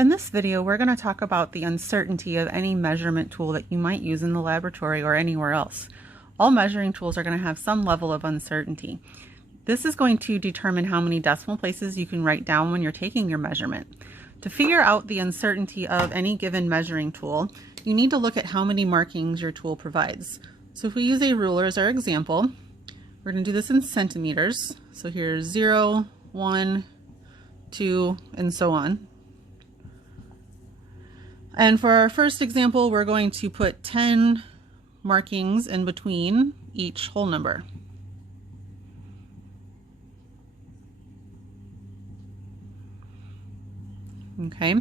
In this video, we're going to talk about the uncertainty of any measurement tool that you might use in the laboratory or anywhere else. All measuring tools are going to have some level of uncertainty. This is going to determine how many decimal places you can write down when you're taking your measurement. To figure out the uncertainty of any given measuring tool, you need to look at how many markings your tool provides. So if we use a ruler as our example, we're going to do this in centimeters. So here's 0, 1, 2, and so on. And for our first example, we're going to put 10 markings in between each whole number. Okay,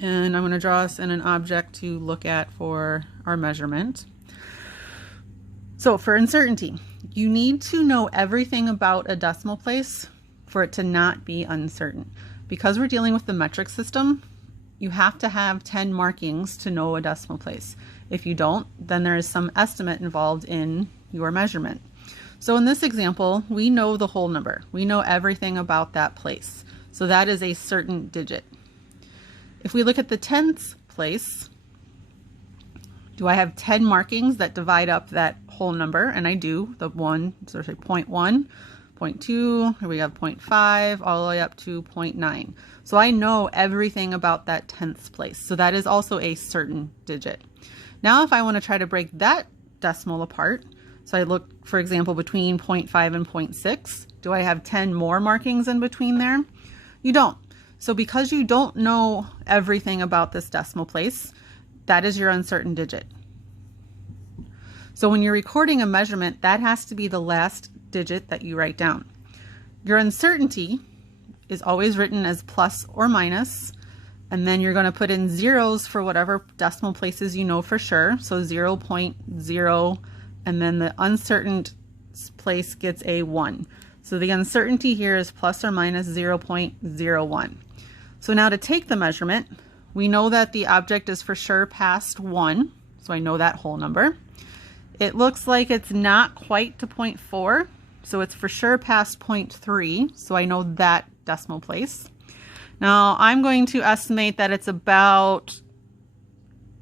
and I'm going to draw us in an object to look at for our measurement. So for uncertainty, you need to know everything about a decimal place for it to not be uncertain. Because we're dealing with the metric system, you have to have 10 markings to know a decimal place. If you don't, then there is some estimate involved in your measurement. So in this example, we know the whole number. We know everything about that place. So that is a certain digit. If we look at the tenths place, do I have 10 markings that divide up that whole number? And I do. The 1, so say 0.1, 0.2, here we have 0.5, all the way up to 0.9. So I know everything about that tenths place. So that is also a certain digit. Now if I want to try to break that decimal apart, so I look, for example, between 0.5 and 0.6, do I have 10 more markings in between there? You don't. So because you don't know everything about this decimal place, that is your uncertain digit. So when you're recording a measurement, that has to be the last digit that you write down. Your uncertainty is always written as plus or minus, and then you're going to put in zeros for whatever decimal places you know for sure. So 0.0, and then the uncertain place gets a 1. So the uncertainty here is plus or minus 0.01. So now to take the measurement, we know that the object is for sure past 1, so I know that whole number. It looks like it's not quite to 0.4, so it's for sure past 0.3, so I know that decimal place. Now I'm going to estimate that it's about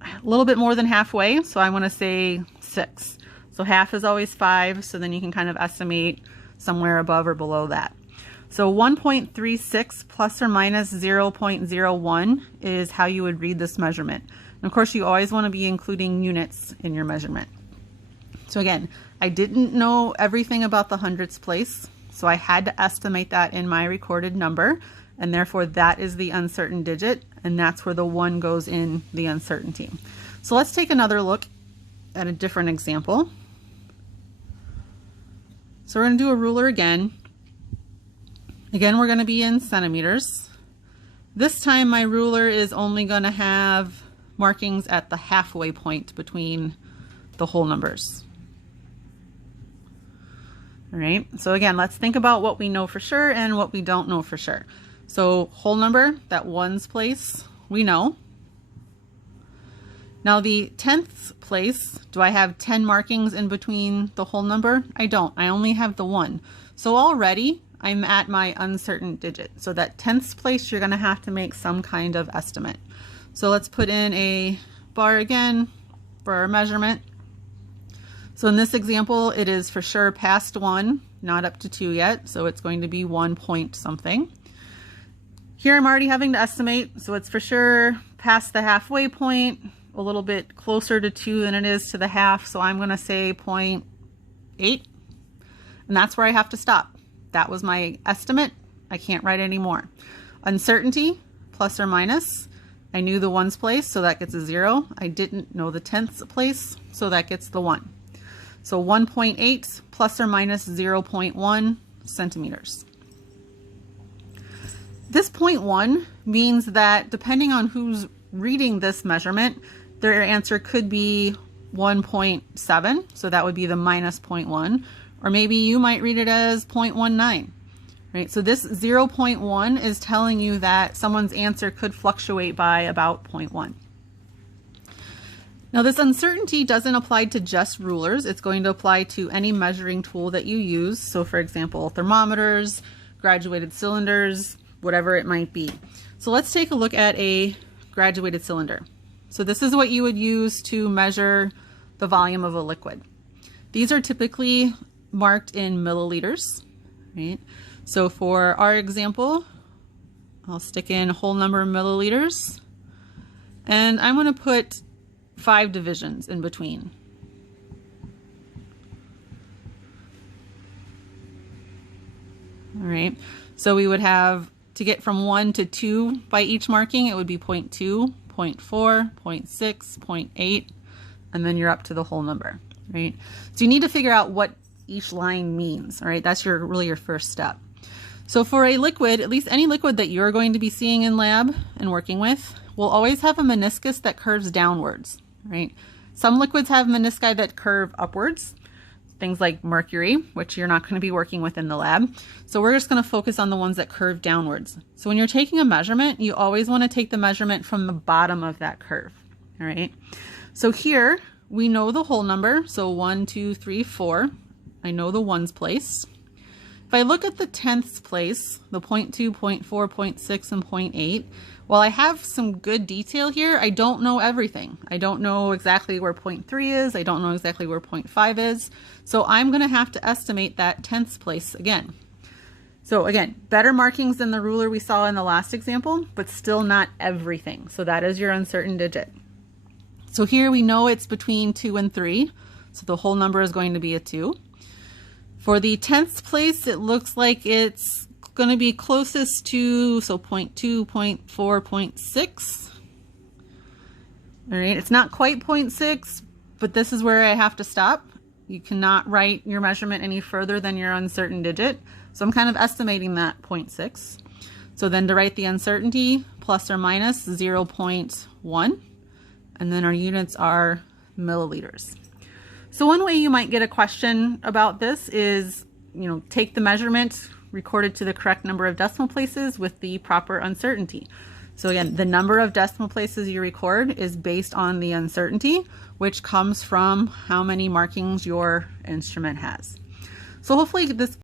a little bit more than halfway, so I want to say 6. So half is always 5, so then you can kind of estimate somewhere above or below that. So 1.36 plus or minus 0.01 is how you would read this measurement. And of course, you always want to be including units in your measurement. So again, I didn't know everything about the hundredths place, so I had to estimate that in my recorded number, and therefore that is the uncertain digit, and that's where the 1 goes in the uncertainty. So let's take another look at a different example. So we're going to do a ruler again. Again, we're going to be in centimeters. This time my ruler is only going to have markings at the halfway point between the whole numbers. All right, so again, let's think about what we know for sure and what we don't know for sure. So whole number, that 1's place, we know. Now the tenths place, do I have 10 markings in between the whole number? I don't, I only have the 1. So already I'm at my uncertain digit. So that tenths place, you're gonna have to make some kind of estimate. So let's put in a bar again for our measurement. So in this example, it is for sure past 1, not up to 2 yet. So it's going to be 1 point something. Here I'm already having to estimate. So it's for sure past the halfway point, a little bit closer to 2 than it is to the half. So I'm going to say 0.8. And that's where I have to stop. That was my estimate. I can't write any more. Uncertainty, plus or minus. I knew the 1's place, so that gets a 0. I didn't know the tenths place, so that gets the 1. So 1.8 plus or minus 0.1 centimeters. This 0.1 means that depending on who's reading this measurement, their answer could be 1.7, so that would be the minus 0.1, or maybe you might read it as 0.19, right? So this 0.1 is telling you that someone's answer could fluctuate by about 0.1. Now this uncertainty doesn't apply to just rulers, it's going to apply to any measuring tool that you use. So for example, thermometers, graduated cylinders, whatever it might be. So let's take a look at a graduated cylinder. So this is what you would use to measure the volume of a liquid. These are typically marked in milliliters, right? So for our example, I'll stick in whole number milliliters, and I'm going to put 5 divisions in between. All right, so we would have, to get from 1 to 2 by each marking, it would be 0.2, 0.4, 0.6, 0.8, and then you're up to the whole number, right? So you need to figure out what each line means, all right? That's really your first step. So for a liquid, at least any liquid that you're going to be seeing in lab and working with, will always have a meniscus that curves downwards, right? Some liquids have menisci that curve upwards, things like mercury, which you're not going to be working with in the lab. So we're just going to focus on the ones that curve downwards. So when you're taking a measurement, you always want to take the measurement from the bottom of that curve, all right? So here we know the whole number, so 1, 2, 3, 4. I know the ones place. If I look at the tenths place, the 0.2, 0.4, 0.6, and 0.8, while I have some good detail here, I don't know everything. I don't know exactly where 0.3 is. I don't know exactly where 0.5 is. So I'm going to have to estimate that tenths place again. So again, better markings than the ruler we saw in the last example, but still not everything. So that is your uncertain digit. So here we know it's between 2 and 3. So the whole number is going to be a 2. For the tenths place, it looks like it's going to be closest to, so 0.2, 0.4, 0.6. All right, it's not quite 0.6, but this is where I have to stop. You cannot write your measurement any further than your uncertain digit. So I'm kind of estimating that 0.6. So then to write the uncertainty, plus or minus 0.1, and then our units are milliliters. So one way you might get a question about this is, take the measurement, record it to the correct number of decimal places with the proper uncertainty. So again, the number of decimal places you record is based on the uncertainty, which comes from how many markings your instrument has. So hopefully this